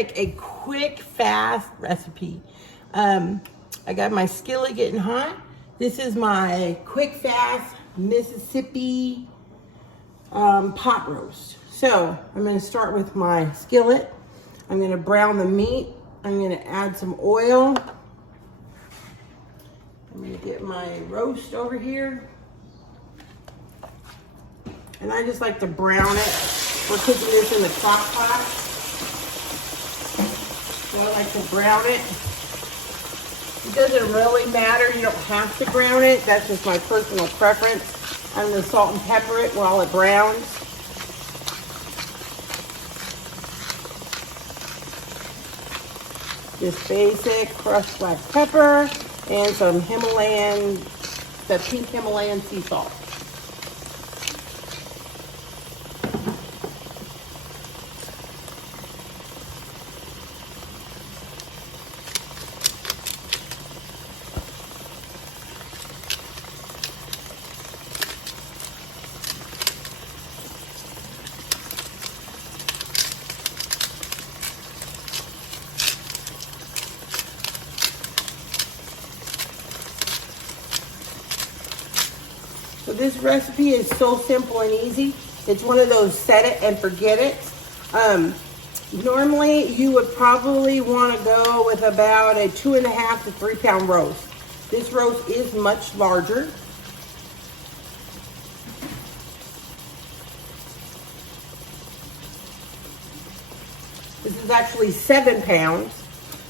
make a quick, fast recipe. I got my skillet getting hot. This is my quick, fast Mississippi pot roast. So I'm going to start with my skillet. I'm going to brown the meat. I'm going to add some oil. I'm going to get my roast over here. And I just like to brown it. We're cooking this in the crock pot. So I like to brown it. It doesn't really matter. You don't have to brown it. That's just my personal preference. I'm going to salt and pepper it while it browns. Just basic crushed black pepper and some Himalayan, the pink Himalayan sea salt. So this recipe is so simple and easy. It's one of those set it and forget it. Normally you would probably want to go with about a 2.5 to 3 pound roast. This roast is much larger. This is actually 7 pounds.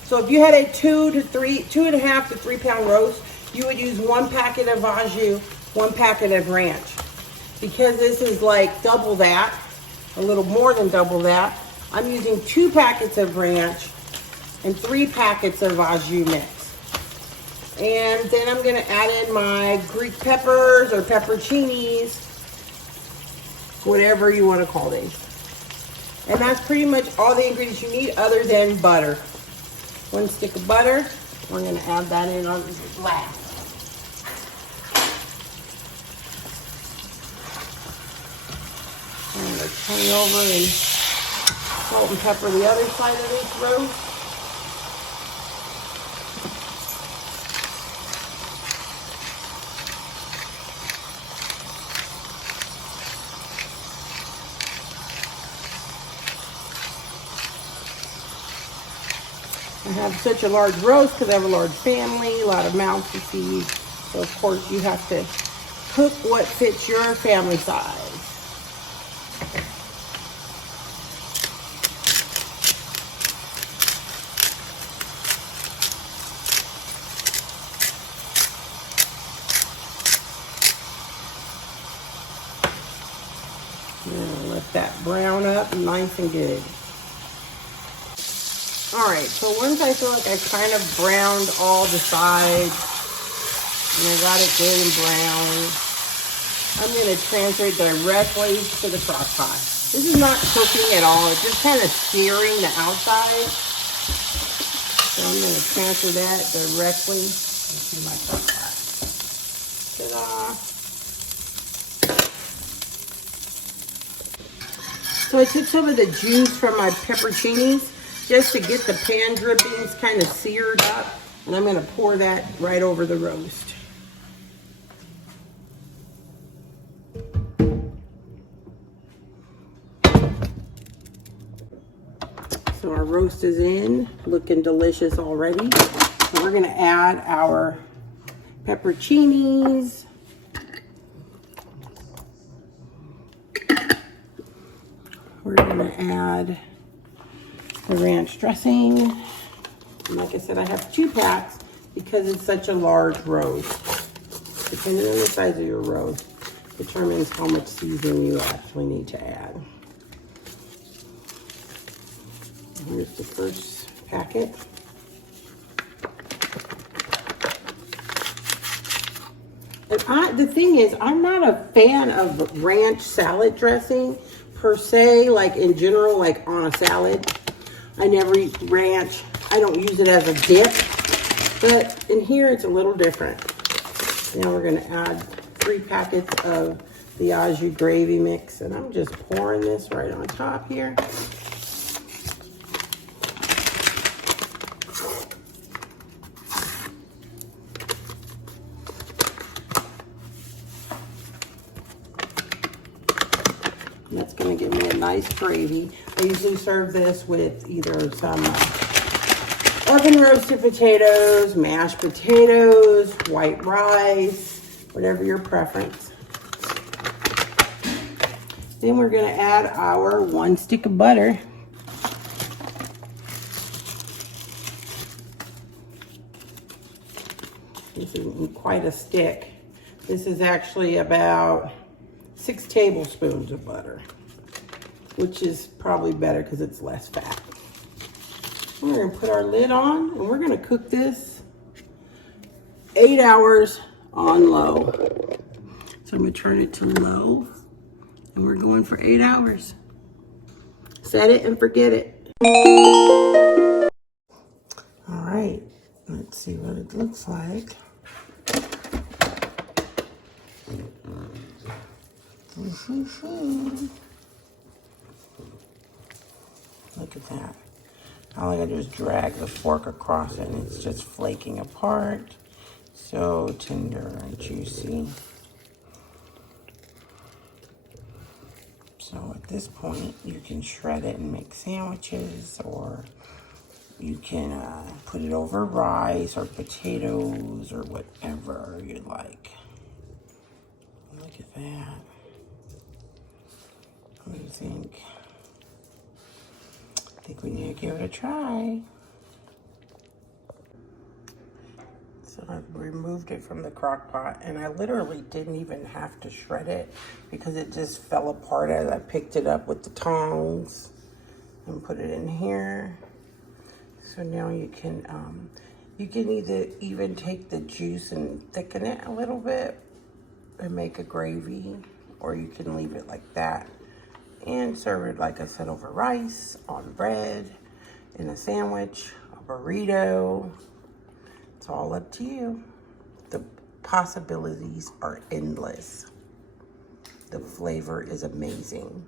So if you had a 2.5 to 3 pound roast, you would use 1 packet of au jus, 1 packet of ranch. Because this is like double that, a little more than double that, I'm using 2 packets of ranch and 3 packets of au jus mix. And then I'm gonna add in my Greek peppers or pepperoncinis, whatever you wanna call these. And that's pretty much all the ingredients you need other than butter. 1 stick of butter, we're gonna add that in on this last. I'm going to turn over and salt and pepper the other side of this roast. I have such a large roast because I have a large family, a lot of mouths to feed. So of course you have to cook what fits your family size. Let that brown up nice and good. All right, so once I feel like I kind of browned all the sides and I got it good and brown, I'm going to transfer it directly to the crock pot. This is not cooking at all. It's just kind of searing the outside. So I'm going to transfer that directly into my crock pot. Ta-da! So I took some of the juice from my pepperoncinis just to get the pan drippings kind of seared up. And I'm going to pour that right over the roast. So our roast is in, looking delicious already. So we're going to add our pepperoncinis. We're going to add the ranch dressing. And like I said, I have 2 packs because it's such a large roast. Depending on the size of your roast, determines how much seasoning you actually need to add. Here's the first packet. And the thing is, I'm not a fan of ranch salad dressing per se, like in general, like on a salad. I never eat ranch. I don't use it as a dip, but in here it's a little different. Now we're gonna add 3 packets of the au jus gravy mix, and I'm just pouring this right on top here. nice gravy. I usually serve this with either some oven roasted potatoes, mashed potatoes, white rice, whatever your preference. Then we're gonna add our 1 stick of butter. This isn't quite a stick. This is actually about 6 tablespoons of butter, which is probably better because it's less fat. We're gonna put our lid on and we're gonna cook this 8 hours on low. So I'm gonna turn it to low and we're going for 8 hours. Set it and forget it. All right, let's see what it looks like. Look at that. All I gotta do is drag the fork across it and it's just flaking apart. So tender and juicy. So at this point, you can shred it and make sandwiches, or you can put it over rice or potatoes or whatever you like. Look at that. What do you think? I think we need to give it a try. So I've removed it from the crock pot and I literally didn't even have to shred it because it just fell apart as I picked it up with the tongs and put it in here. So now you can either even take the juice and thicken it a little bit and make a gravy, or you can leave it like that and serve it, like I said, over rice, on bread, in a sandwich, a burrito. It's all up to you. The possibilities are endless. The flavor is amazing.